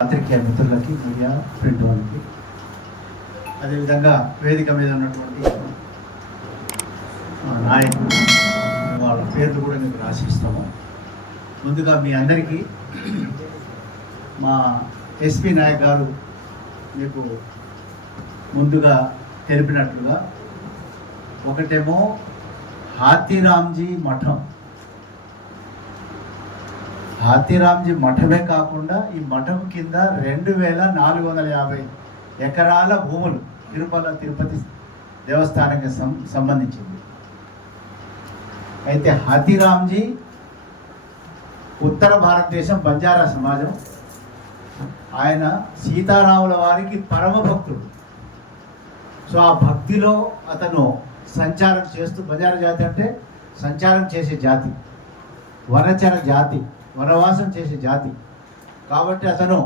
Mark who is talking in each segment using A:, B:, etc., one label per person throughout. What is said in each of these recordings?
A: పత్రికా మిత్రులకి media print వాళ్ళకి. అదేవిధంగా వేదిక మీద ఉన్నటువంటి నాయకులు వాళ్ళ పేర్లు కూడా మీకు రాసిస్తాము ముందుగా మీ అందరికీ మా ఎస్పీ నాయక్ గారు మీకు ముందుగా తెలిపినట్లుగా ఒకటేమో హాతీరామ్జీ మఠం. హాతీరామ్జీ మఠమే కాకుండా ఈ మఠం కింద రెండు వేల నాలుగు వందల యాభై ఎకరాల భూములు తిరుమల తిరుపతి దేవస్థానానికి సం సంబంధించింది. అయితే హాతీరామ్జీ ఉత్తర భారతదేశం బంజారా సమాజం. ఆయన సీతారాముల వారికి పరమ భక్తుడు. సో ఆ భక్తిలో అతను సంచారం చేస్తూ బంజారా జాతి అంటే సంచారం చేసే జాతి వనచర జాతి. వనవాసం చేసే జాతి. కాబట్టి అతను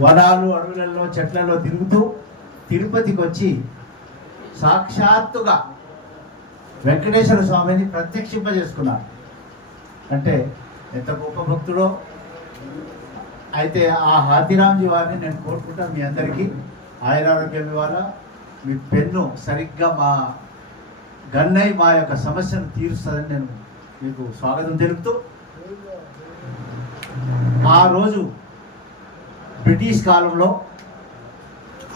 A: వనాలు అడవులలో చెట్లలో తిరుగుతూ తిరుపతికి వచ్చి సాక్షాత్తుగా వెంకటేశ్వర స్వామిని ప్రత్యక్షింపజేసుకున్నాడు. అంటే ఎంత గొప్ప భక్తుడో. అయితే ఆ హాతిరామ్జీ వారిని నేను కోరుకుంటా మీ అందరికీ. ఆయురారోగ్యం ఇవ్వాలా మీ పెన్ను సరిగ్గా మా గన్నై మా యొక్క సమస్యను తీరుస్తుందని నేను మీకు స్వాగతం తెలుపుతూ ఆ రోజు బ్రిటిష్ కాలంలో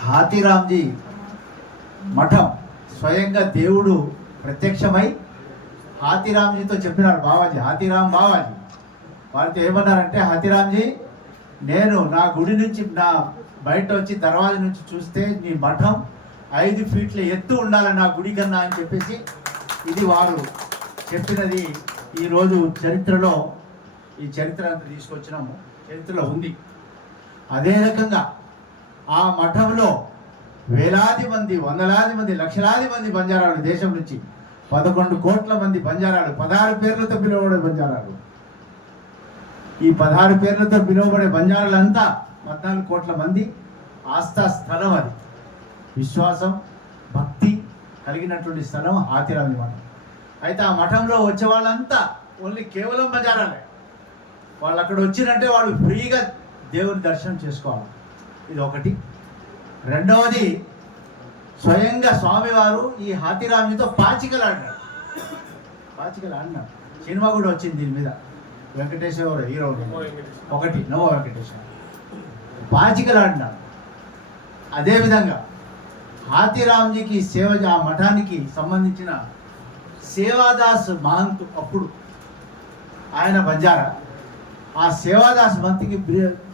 A: హాతీరామ్జీ మఠం స్వయంగా దేవుడు ప్రత్యక్షమై హాతీరామ్జీతో చెప్పినారు బావాజీ హాతీరామ్ బావాజీ వాళ్ళతో ఏమన్నారంటే హాతీరామ్జీ నేను నా గుడి నుంచి నా బయట వచ్చి దర్వాజ నుంచి చూస్తే నీ మఠం ఐదు ఫీట్ల ఎత్తు ఉండాలి నా గుడి కన్నా అని చెప్పేసి ఇది వారు చెప్పినది ఈరోజు చరిత్రలో ఈ చరిత్ర అంతా తీసుకొచ్చినాము. చరిత్రలో ఉంది. అదే రకంగా ఆ మఠంలో వేలాది మంది వందలాది మంది లక్షలాది మంది బంజారాలు దేశం నుంచి పదకొండు కోట్ల మంది బంజారాలు పదహారు పేర్లతో పిలువబడే బంజారాలు. ఈ పదహారు పేర్లతో పిలువబడే బంజారాలంతా పద్నాలుగు కోట్ల మంది ఆస్థా స్థలం అది. విశ్వాసం భక్తి కలిగినటువంటి స్థలం హాతిరామి మఠం. అయితే ఆ మఠంలో వచ్చే వాళ్ళంతా ఓన్లీ కేవలం బంజారాలే. వాళ్ళు అక్కడ వచ్చినంటే వాళ్ళు ఫ్రీగా దేవుని దర్శనం చేసుకోవాలి. ఇది ఒకటి రెండవది స్వయంగా స్వామివారు ఈ హాతిరామితో పాచికలు ఆడినాడు పాచికలు ఆడినాడు సినిమా కూడా వచ్చింది దీని మీద. వెంకటేశ్వర హీరో ఒకటి నవ వెంకటేశ్వర. పాచికలు ఆడినాడు అదేవిధంగా హాతిరామ్జీకి సేవ ఆ మఠానికి సంబంధించిన సేవాదాస్ మహంత్ అప్పుడు ఆయన బంజారా. ఆ సేవాదాస్ మంత్రికి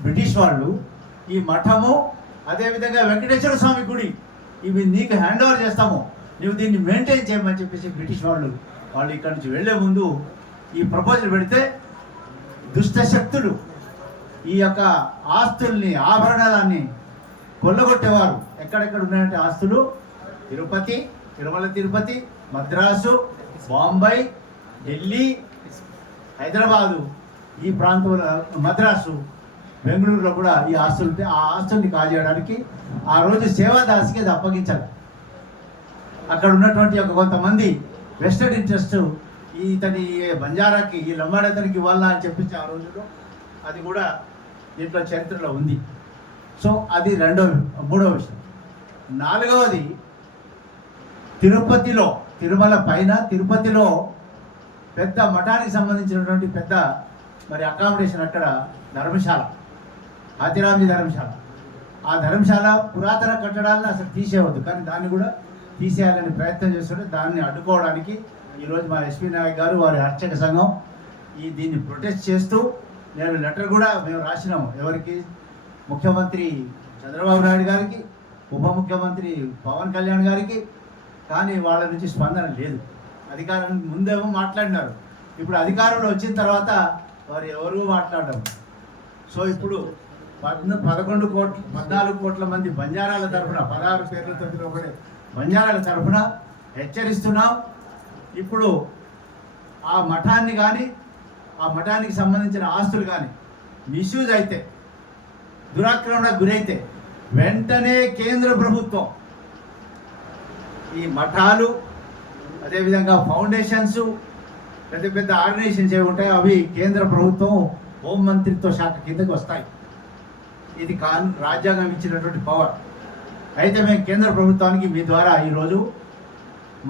A: బ్రిటిష్ వాళ్ళు ఈ మఠము అదేవిధంగా వెంకటేశ్వర స్వామి గుడి ఇవి నీకు హ్యాండ్ ఓవర్ చేస్తాము. నువ్వు దీన్ని మెయింటైన్ చేయమని చెప్పేసి బ్రిటిష్ వాళ్ళు వాళ్ళు ఇక్కడ నుంచి వెళ్ళే ముందు ఈ ప్రపోజల్ పెడితే దుష్ట శక్తులు ఈ యొక్క ఆస్తుల్ని ఆభరణాలని కొల్లగొట్టేవారు. ఎక్కడెక్కడ ఉన్నాయంటే ఆస్తులు? తిరుపతి తిరుమల తిరుపతి మద్రాసు బాంబై ఢిల్లీ హైదరాబాదు. ఈ ప్రాంతంలో మద్రాసు బెంగళూరులో కూడా ఈ ఆస్తులు ఉంటే ఆ ఆస్తుల్ని కాజేయడానికి ఆ రోజు సేవాదాస్కి అది అప్పగించాలి అక్కడ ఉన్నటువంటి ఒక కొంతమంది వెస్టర్న్ ఇంట్రెస్ట్ ఇతని బంజారాకి ఈ లంబాడతనికి ఇవ్వాలా అని చెప్పించి ఆ రోజుల్లో అది కూడా దీంట్లో చరిత్రలో ఉంది. సో అది రెండవ మూడవ విషయం. నాలుగవది తిరుపతిలో తిరుమల పైన తిరుపతిలో పెద్ద మఠానికి సంబంధించినటువంటి పెద్ద మరి అకామిడేషన్ అక్కడ ధర్మశాల ఆతిరాంజీ ధర్మశాల. ఆ ధర్మశాల పురాతన కట్టడాలను అసలు తీసేయవద్దు. కానీ దాన్ని కూడా తీసేయాలని ప్రయత్నం చేస్తుంటే దాన్ని అడ్డుకోవడానికి ఈరోజు మా ఎస్పీ నాయక్ గారు వారి అర్చక సంఘం ఈ దీన్ని ప్రొటెస్ట్ చేస్తూ నేను లెటర్ కూడా మేము రాసినాము ఎవరికి? ముఖ్యమంత్రి చంద్రబాబు నాయుడు గారికి ఉప ముఖ్యమంత్రి పవన్ కళ్యాణ్ గారికి. కానీ వాళ్ళ నుంచి స్పందన లేదు. అధికారం ముందేమో మాట్లాడినారు. ఇప్పుడు అధికారంలో వచ్చిన తర్వాత వారు ఎవరు మాట్లాడడం సో ఇప్పుడు పద్న పదకొండు కోట్ల పద్నాలుగు కోట్ల మంది బంజారాల తరఫున పదహారు పేర్లతో పిలువబడే బంజారాల తరఫున హెచ్చరిస్తున్నాం. ఇప్పుడు ఆ మఠాన్ని కానీ ఆ మఠానికి సంబంధించిన ఆస్తులు కానీ మిస్యూజ్ అయితే దురాక్రమణకు గురైతే వెంటనే కేంద్ర ప్రభుత్వం ఈ మఠాలు అదేవిధంగా ఫౌండేషన్స్ పెద్ద పెద్ద ఆర్గనైజేషన్స్ ఏవి ఉంటాయి అవి కేంద్ర ప్రభుత్వం హోం మంత్రిత్వ శాఖ కిందకి వస్తాయి. ఇది కాన్ రాజ్యాంగం ఇచ్చినటువంటి పవర్. అయితే మేము కేంద్ర ప్రభుత్వానికి మీ ద్వారా ఈరోజు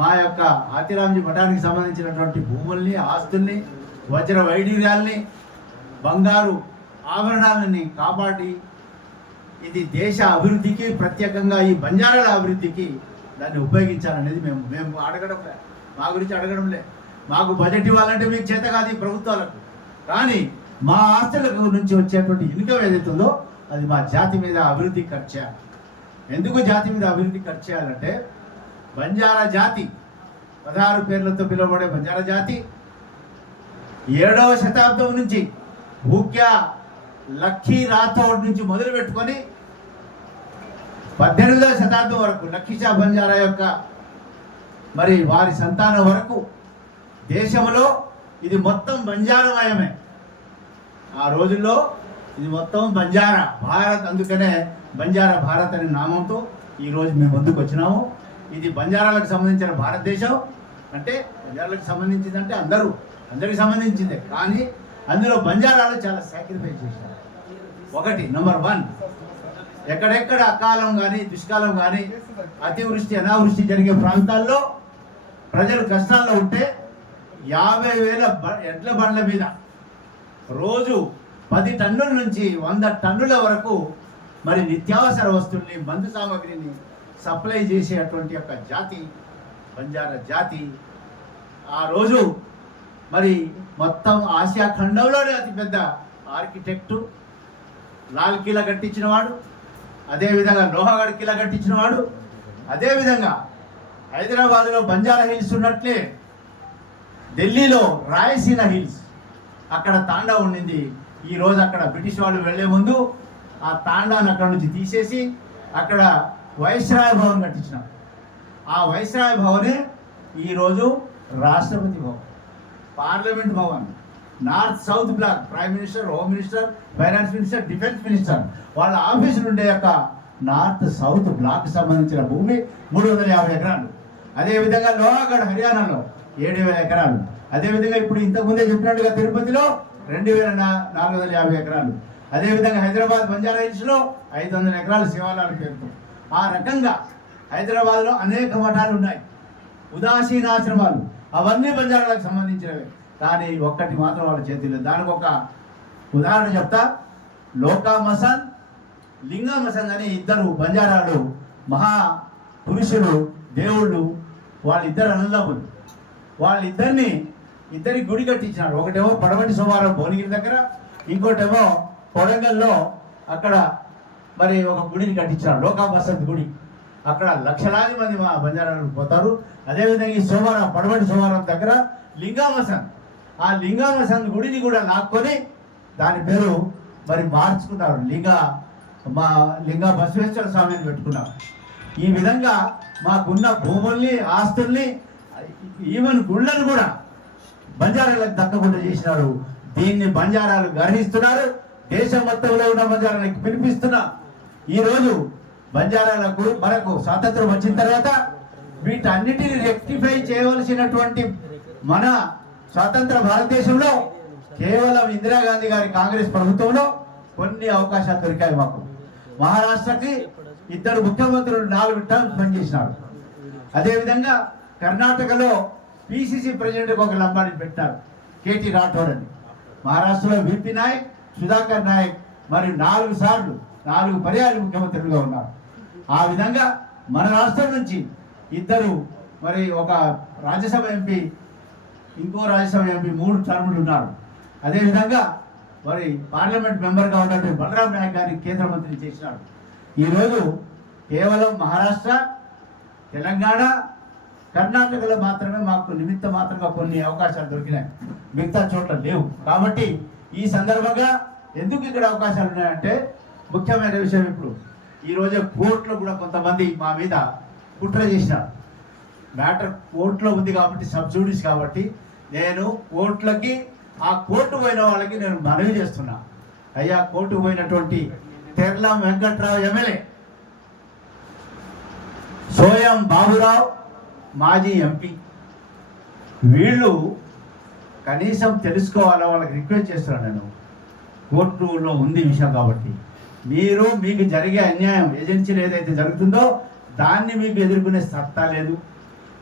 A: మా యొక్క ఆతిరాంజీ మఠానికి సంబంధించినటువంటి భూముల్ని ఆస్తుల్ని వజ్ర వైడూర్యాల్ని బంగారు ఆభరణాలని కాపాడి ఇది దేశ అభివృద్ధికి ప్రత్యేకంగా ఈ బంజారాల అభివృద్ధికి దాన్ని ఉపయోగించాలనేది మేము మేము అడగడం లే. మా గురించి అడగడం లేదు మాకు బడ్జెట్ ఇవ్వాలంటే మీకు చేత కాదు ఈ ప్రభుత్వాలకు. కానీ మా ఆస్తులకు నుంచి వచ్చేటువంటి ఇన్కమ్ ఏదైతే ఉందో అది మా జాతి మీద అభివృద్ధి ఖర్చు చేయాలి. ఎందుకు జాతి మీద అభివృద్ధి ఖర్చు చేయాలంటే బంజారా జాతి పదహారు పేర్లతో పిలువబడే బంజారా జాతి ఏడవ శతాబ్దం నుంచి భూక్య లక్కీ రాథోడ్ నుంచి మొదలు పెట్టుకొని పద్దెనిమిదవ శతాబ్దం వరకు లక్కీషా బంజారా యొక్క మరి వారి సంతానం వరకు దేశంలో ఇది మొత్తం బంజారమయమే. ఆ రోజుల్లో ఇది మొత్తం బంజారా. భారత్ అందుకనే బంజారా భారత్ అనే నామంతో ఈరోజు మేము ముందుకు వచ్చినాము. ఇది బంజారాలకు సంబంధించిన భారతదేశం. అంటే బంజారాలకు సంబంధించింది అంటే అందరూ అందరికి సంబంధించిందే. కానీ అందులో బంజారాలు చాలా సాక్రిఫైస్ చేశారు. ఒకటి నెంబర్ వన్ ఎక్కడెక్కడ అకాలం కానీ దుష్కాలం కానీ అతివృష్టి అనావృష్టి జరిగే ప్రాంతాల్లో ప్రజలు కష్టాల్లో ఉంటే యాభై వేల బ- ఎడ్ల బండ్ల మీద రోజు పది టన్నుల నుంచి వంద టన్నుల వరకు మరి నిత్యావసర వస్తువుల్ని మందు సామాగ్రిని సప్లై చేసేటువంటి యొక్క జాతి బంజారా జాతి. ఆ రోజు మరి మొత్తం ఆసియా ఖండంలోనే అతిపెద్ద ఆర్కిటెక్టు లాల్ కిలా కట్టించిన వాడు అదేవిధంగా లోహగఢ్ కిలా కట్టించిన వాడు అదేవిధంగా హైదరాబాద్లో బంజారా హిల్స్ ఉన్నట్లే ఢిల్లీలో రాయసీన హిల్స్. అక్కడ తాండా ఉండింది. ఈరోజు అక్కడ బ్రిటిష్ వాళ్ళు వెళ్ళే ముందు ఆ తాండాను అక్కడ నుంచి తీసేసి అక్కడ వైస్రాయ భవన్ కట్టించినాం. ఆ వైస్రాయ భవనే ఈరోజు Rashtrapati Bhavan parliament Bhavan North South Block prime minister home minister finance minister defence minister వాళ్ళ ఆఫీసులు ఉండే యొక్క నార్త్ సౌత్ బ్లాక్ సంబంధించిన భూమి మూడు వందల యాభై ఎకరాలు. అదేవిధంగా లోహాగఢ్ హర్యానాలో ఏడు వేల ఎకరాలు. అదేవిధంగా ఇప్పుడు ఇంతకుముందే చెప్పినట్టుగా తిరుపతిలో రెండు వేల నాలుగు వందల యాభై ఎకరాలు. అదేవిధంగా హైదరాబాద్ బంజారా హిల్స్లో ఐదు వందల ఎకరాలు శివాలయాల పేరుతో ఆ రకంగా హైదరాబాద్లో అనేక మఠాలు ఉన్నాయి. ఉదాసీనాశ్రమాలు అవన్నీ బంజారాలకు సంబంధించినవి. కానీ ఒక్కటి మాత్రం వాళ్ళ చేతిలో దానికి ఒక ఉదాహరణ చెప్తా. లోకా మసన్ లింగా మసన్ అని ఇద్దరు బంజారాలు మహా పురుషులు దేవుళ్ళు వాళ్ళిద్దరు అన్నదమ్ములు. వాళ్ళిద్దరిని ఇద్దరి గుడి కట్టించినాడు ఒకటేమో పడమటి సోమవారం భువనగిరి దగ్గర ఇంకోటేమో కొడంగల్లో అక్కడ మరి ఒక గుడిని కట్టించినాడు లోకా మసద్ గుడి. అక్కడ లక్షలాది మంది మా బంజారాలు పోతారు. అదేవిధంగా ఈ సోమవారం పడమటి సోమవారం దగ్గర లింగామసన్ ఆ లింగామసన్ గుడిని కూడా లాక్కొని దాని పేరు మరి మార్చుకున్నారు. లింగ మా లింగ బసవేశ్వర స్వామిని పెట్టుకున్నారు. ఈ విధంగా మాకున్న భూముల్ని ఆస్తుల్ని ఈవెన్ గుళ్ళను కూడా బంజారాలకు దక్కకుండా చేసినారు. దీన్ని బంజారాలు గర్హిస్తున్నారు దేశం మొత్తంలో ఉన్న బంజారాలకు పిలిపిస్తున్నా. ఈరోజు బంజారాలకు మనకు స్వాతంత్రం వచ్చిన తర్వాత వీటన్నిటిని రెక్టిఫై చేయవలసినటువంటి మన స్వాతంత్ర భారతదేశంలో కేవలం ఇందిరాగాంధీ గారి కాంగ్రెస్ ప్రభుత్వంలో కొన్ని అవకాశాలు దొరికాయి మాకు. మహారాష్ట్రకి ఇద్దరు ముఖ్యమంత్రులు నాలుగు టర్మ్స్ పనిచేసినాడు అదేవిధంగా కర్ణాటకలో పిసిసి ప్రెసిడెంట్కి ఒక లంబాడిని పెట్టారు కేటీ రాఠోడ్ అని. మహారాష్ట్రలో విపి నాయక్ సుధాకర్ నాయక్ మరి నాలుగు సార్లు నాలుగు పర్యాలు ముఖ్యమంత్రులుగా ఉన్నారు. ఆ విధంగా మన రాష్ట్రం నుంచి ఇద్దరు మరి ఒక రాజ్యసభ ఎంపీ ఇంకో రాజ్యసభ ఎంపీ మూడు టర్ములు ఉన్నారు. అదేవిధంగా మరి పార్లమెంట్ మెంబర్గా ఉన్నటువంటి బలరాం నాయక్ గారిని కేంద్ర మంత్రి చేసినాడు ఈరోజు కేవలం మహారాష్ట్ర తెలంగాణ కర్ణాటకలో మాత్రమే మాకు నిమిత్త మాత్రంగా కొన్ని అవకాశాలు దొరికినాయి. మిగతా చోట్ల లేవు. కాబట్టి ఈ సందర్భంగా ఎందుకు ఇక్కడ అవకాశాలు ఉన్నాయంటే ముఖ్యమైన విషయం ఇప్పుడు ఈరోజే కోర్టులో కూడా కొంతమంది మా మీద కుట్ర చేసినారు. మ్యాటర్ కోర్టులో ఉంది కాబట్టి సబ్సిడీస్ కాబట్టి నేను కోర్టులకి ఆ కోర్టు పోయిన వాళ్ళకి నేను మనవి చేస్తున్నా. అయ్యా కోర్టుకు పోయినటువంటి తెర్లం వెంకట్రావు ఎమ్మెల్యే సోయం బాబురావు మాజీ ఎంపీ. వీళ్ళు కనీసం తెలుసుకోవాలా వాళ్ళకి రిక్వెస్ట్ చేస్తున్నాను నేను. కోర్టులో ఉంది విషయం కాబట్టి. మీరు మీకు జరిగే అన్యాయం ఏజెన్సీలు ఏదైతే జరుగుతుందో దాన్ని మీకు ఎదుర్కొనే సత్తా లేదు.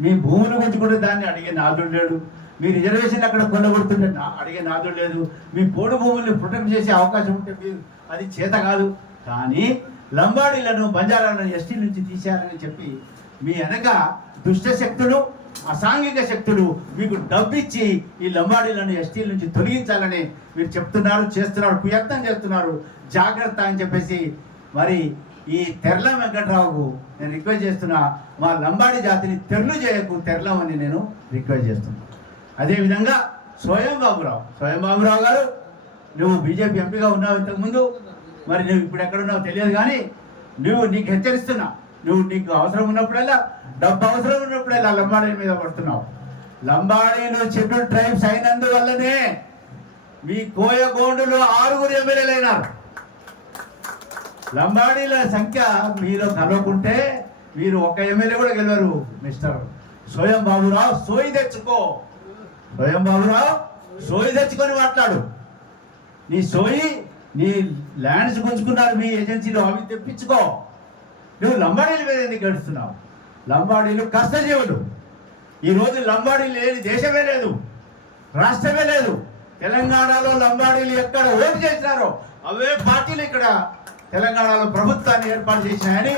A: మీ భూముల గురించి కూడా దాన్ని అడిగే నాదుడు లేడు. మీ రిజర్వేషన్ అక్కడ కొనగొడుతుంటే అడిగే నాదుడు లేదు. మీ పోడు భూముల్ని ప్రొటెక్ట్ చేసే అవకాశం ఉంటే మీరు అది చేత కాదు. కానీ లంబాడీలను బంజారాలను ఎస్టీ నుంచి తీసేయాలని చెప్పి మీ వెనక దుష్ట శక్తులు అసాంఘిక శక్తులు మీకు డబ్బిచ్చి ఈ లంబాడీలను ఎస్టీల నుంచి తొలగించాలని మీరు చెప్తున్నారు చేస్తున్నారు కుయత్నం చేస్తున్నారు. జాగ్రత్త అని చెప్పేసి మరి ఈ తెరల వెంకట్రావుకు నేను రిక్వెస్ట్ చేస్తున్నా. మా లంబాడి జాతిని తెరలు చేయకు తెరలమని నేను రిక్వెస్ట్ చేస్తున్నా. అదేవిధంగా స్వయం బాబురావు స్వయం బాబురావు గారు నువ్వు బీజేపీ ఎంపీగా ఉన్నావు ఇంతకుముందు. మరి నువ్వు ఇప్పుడు ఎక్కడున్నావు తెలియదు కానీ నువ్వు నీకు హెచ్చరిస్తున్నా. నువ్వు నీకు అవసరం ఉన్నప్పుడల్లా డబ్బు అవసరం ఉన్నప్పుడల్లా లంబాడీ మీద పడుతున్నావు. లంబాడీలు షెడ్యూల్ ట్రైబ్స్ అయినందువల్లనే మీ కోయగోండులు ఆరుగురు ఎమ్మెల్యేలు అయినారు లంబాడీల సంఖ్య మీలో కలవకుంటే మీరు ఒక ఎమ్మెల్యే కూడా గెలవరు మిస్టర్ స్వయం బాబురావు. సోయి తెచ్చుకో. స్వయం బాబురావు సోయి తెచ్చుకొని మాట్లాడు. నీ సోయి నీ ల్యాండ్స్ గుంజుకున్నారు మీ ఏజెన్సీలో అవి తెప్పించుకో. నువ్వు లంబాడీల మీద ఎందుకు గడుస్తున్నావు లంబాడీలు కష్టజీవులు. ఈరోజు లంబాడీ లేని దేశమే లేదు. రాష్ట్రమే లేదు. తెలంగాణలో లంబాడీలు ఎక్కడ ఓటు చేసినారో అవే పార్టీలు ఇక్కడ తెలంగాణలో ప్రభుత్వాన్ని ఏర్పాటు చేసినాయని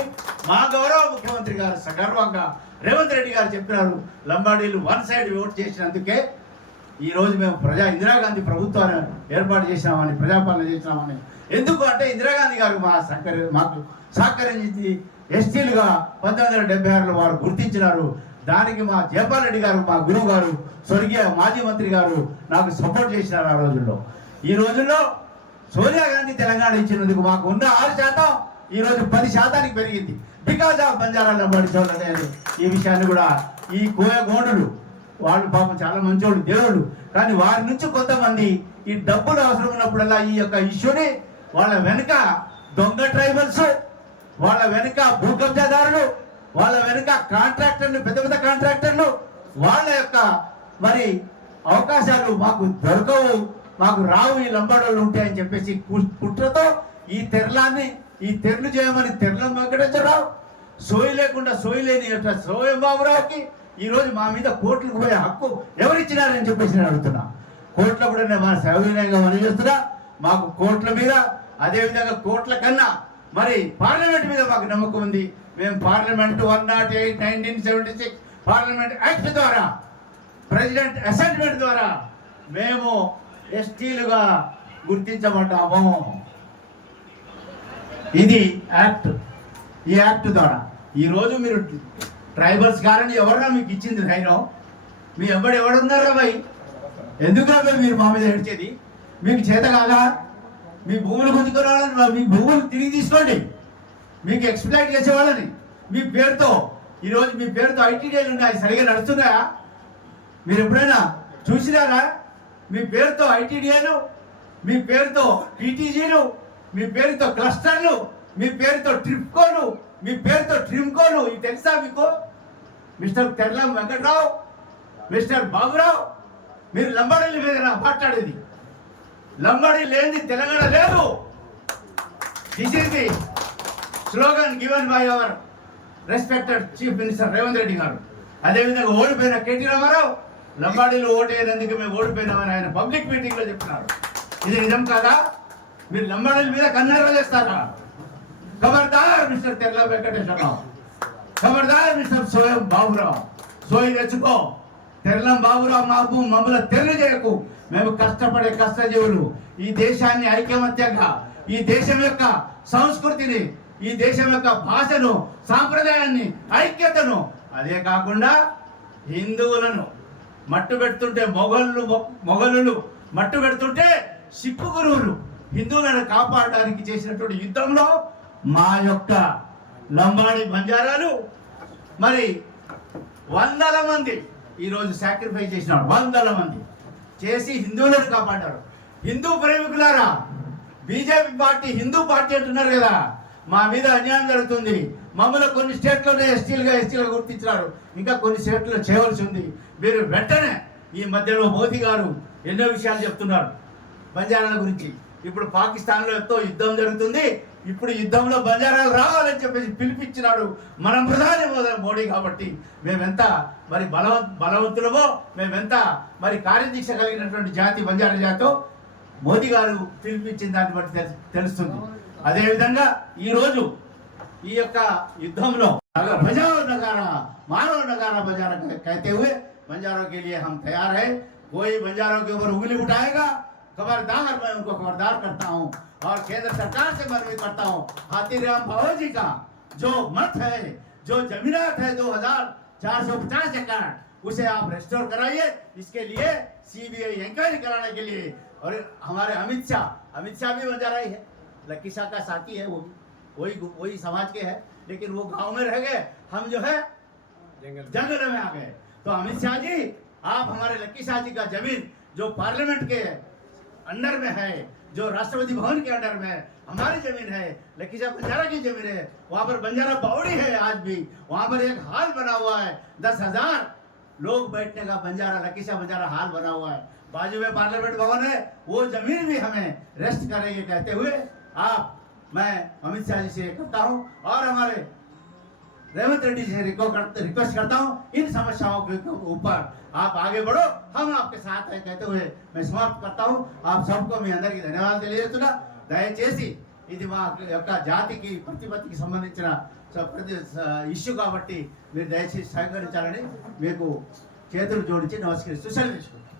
A: మా గౌరవ ముఖ్యమంత్రి గారు సగర్వంగా రేవంత్ రెడ్డి గారు చెప్పినారు. లంబాడీలు వన్ సైడ్ ఓటు చేసినందుకే ఈ రోజు మేము ప్రజా ఇందిరాగాంధీ ప్రభుత్వాన్ని ఏర్పాటు చేసినామని ప్రజాపాలన చేసినామని. ఎందుకు అంటే ఇందిరాగాంధీ గారు మా సహకరి మాకు సహకరించి ఎస్టీలుగా పంతొమ్మిది వందల డెబ్బై ఆరులో వారు గుర్తించినారు. దానికి మా జయపాల్ రెడ్డి గారు మా గురువు గారు స్వర్గీయ మాజీ మంత్రి గారు నాకు సపోర్ట్ చేసినారు ఆ రోజుల్లో. ఈ రోజుల్లో సోనియా గాంధీ తెలంగాణ ఇచ్చినందుకు మాకు ఉన్న ఆరు శాతం ఈ రోజు పది శాతానికి పెరిగింది. బికాజ్ ఆఫ్ బంజారా లంబాడి చోళ ఈ విషయాన్ని కూడా ఈ కోయ గోండులు వాళ్ళు పాపం చాలా మంచోళ్ళు దేవుళ్ళు. కానీ వారి నుంచి కొంతమంది ఈ డబ్బులు అవసరం ఉన్నప్పుడల్లా ఈ యొక్క ఇష్యూని వాళ్ళ వెనుక దొంగ ట్రైబల్స్ వాళ్ళ వెనుక భూ కబ్జాదారులు వాళ్ళ వెనుక కాంట్రాక్టర్లు పెద్ద పెద్ద కాంట్రాక్టర్లు వాళ్ళ యొక్క మరి అవకాశాలు మాకు దొరకవు మాకు రావు ఈ లంబాడోళ్ళు ఉంటాయని చెప్పేసి కు- కుట్రతో ఈ తెరలాన్ని ఈ తెరలు చేయమని తెరలను వెంకటేశ్వరరావు సోయి లేకుండా సోయి లేని యొక్క సోయం బాబురావుకి ఈ రోజు మా మీద కోర్టులకు పోయే హక్కు ఎవరిచ్చినారని చెప్పేసి నేను అడుగుతున్నా. కోర్టులో కూడా నేను మన సవినయంగా మనం చేస్తున్నా. మాకు కోర్టుల మీద అదేవిధంగా కోర్టుల కన్నా మరి పార్లమెంట్ మీద మాకు నమ్మకం ఉంది. మేము parliament one not eight nineteen seventy six parliament act ద్వారా ప్రెసిడెంట్ అసెంట్మెంట్ ద్వారా మేము ఎస్టీలుగా గుర్తించబడ్డాము. ఇది యాక్ట్. ఈ యాక్ట్ ద్వారా. ఈరోజు మీరు ట్రైబల్స్ గారని ఎవరన్నా మీకు ఇచ్చింది ధైర్యం? మీ ఎవడు ఎవడున్నారా భయ్? ఎందుకు రాబోయ్ మీరు మా మీద ఏడ్చేది? మీకు చేత కాదా? మీ భూములు గుంజుకునే వాళ్ళని మీ భూములు తిరిగి తీసుకోండి. మీకు ఎక్స్ప్లైట్ చేసే వాళ్ళని మీ పేరుతో ఈరోజు మీ పేరుతో ఐటీడీలు ఉన్నాయి సరిగా నడుస్తున్నాయా? మీరు ఎప్పుడైనా చూసినారా? మీ పేరుతో ఐటీడీఏలు మీ పేరుతో పీటీజీలు మీ పేరుతో క్లస్టర్లు మీ పేరుతో ట్రిప్కోలు మీ పేరుతో ట్రిమ్కోలు ఇవి తెలుసా మీకు? మిస్టర్ తెల్లం వెంకట్రావు మిస్టర్ బాబురావు మీరు లంబాడీల మీద మాట్లాడేది. లంబాడీ లేని తెలంగాణ లేదు. This is the slogan given by our respected chief minister Revanth Reddy garu. అదేవిధంగా ఓడిపోయిన కేటీ రామారావు లంబాడీలో ఓటేయనందుకు మేము ఓడిపోయినామని ఆయన పబ్లిక్ మీటింగ్లో చెప్తున్నారు ఇది నిజం కాదా? మీరు లంబాడీల మీద కన్నెర్ర చేస్తారా? ఖబర్దార్ మిస్టర్ తెల్ల వెంకటేశ్వరరావు. ఖబర్దార్ మిస్టర్ సోయం బాబురావు. సోయి తెచ్చుకో. తెల్లం బాబురావు మాకు మమ్మల్ని తెలియజేయకు చేయకు. మేము కష్టపడే కష్టజీవులు. ఈ దేశాన్ని ఐక్యమత్యంగా ఈ దేశం యొక్క సంస్కృతిని ఈ దేశం యొక్క భాషను సాంప్రదాయాన్ని ఐక్యతను అదే కాకుండా హిందువులను మట్టు పెడుతుంటే మొఘళ్ళు మొఘలులు మట్టు పెడుతుంటే సిక్కు గురువులు హిందువులను కాపాడడానికి చేసినటువంటి యుద్ధంలో మా యొక్క లంబాడి బంజారాలు. మరి వందల మంది ఈరోజు సాక్రిఫైస్ చేసినారు వందల మంది. చేసి హిందువులను కాపాడారు. హిందూ ప్రేమికులారా బీజేపీ పార్టీ హిందూ పార్టీ అంటున్నారు కదా మా మీద అన్యాయం జరుగుతుంది. మమ్మల్ని కొన్ని స్టేట్లోనే ఎస్టీలుగా ఎస్టీలుగా గుర్తించినారు. ఇంకా కొన్ని స్టేట్లో చేయవలసి ఉంది. మీరు వెంటనే ఈ మధ్యలో మోదీ గారు ఎన్నో విషయాలు చెప్తున్నారు బంజారాల గురించి. ఇప్పుడు పాకిస్తాన్లో ఎంతో యుద్ధం జరుగుతుంది. ఇప్పుడు యుద్ధంలో బంజారాలు రావాలని చెప్పేసి పిలిపించినాడు మనం ప్రధాని మోడీ కాబట్టి మేమెంత మరి బలవ బలవంతులమో మేమెంత మరి కార్యదీక్ష కలిగినటువంటి జాతి బంజారా జాతో మోదీ గారు పిలిపించిన దాన్ని బట్టి తెలుస్తుంది. అదేవిధంగా ఈరోజు ఈ యొక్క యుద్ధంలో బజారో నగారా మానవ నగారా బజారా కైతే हुए बंजारों के लिए हम तैयार है खबरदार मैं उनको खबरदार करता हूँ और केंद्र सरकार से मनवी करता हूँ। हाथीराम भावो जी का जो मत है जो जमीनात है 2450 एकड़ उसे आप रेस्टोर कराइए। इसके लिए सीबीआई इंक्वायरी कराने के लिए। और हमारे अमित शाह अमित शाह भी बंजारा रही है। लक्की शाह का साथी है वो भी। वही वही समाज के है। लेकिन वो गाँव में रह गए। हम जो है जंगल में। आ गए। तो अमित शाह जी आप हमारे लक्की शाह जी का ज़मीन जो पार्लियामेंट के अंडर में है, जो राष्ट्रपति भवन के अंडर में हमारी ज़मीन है शाह बंजारा की ज़मीन है, वहाँ पर बंजारा बावड़ी है आज भी, वहाँ पर एक हाल बना हुआ है, दस हज़ार लोग बैठने का बंजारा, लकी शाह बंजारा हाल बना हुआ है। बाजू में पार्लियामेंट भवन है, वो ज़मीन भी हमें रेस्ट करेंगे कहते हुए, आप, मैं अमित शाह जी से करता हूँ, और हमारे रेवंत रेड्डी से रिक्वेस्ट करता हूँ, इन समस्याओं के ऊपर आप आगे बढ़ो। हम आपके साथ हैं कहते हुए मैं समाप्त करता हूँ आप सबको మీ అందరికీ ధన్యవాదాలు తెలియజేస్తున్నా దయచేసి ఇది మా యొక్క జాతికి ప్రతిపత్తికి సంబంధించిన స- ప్రతి ఇష్యూ కాబట్టి మీరు దయచేసి సహకరించాలని మీకు చేతులు జోడించి నమస్కరిస్తూ సెలవు తీసుకుంటాను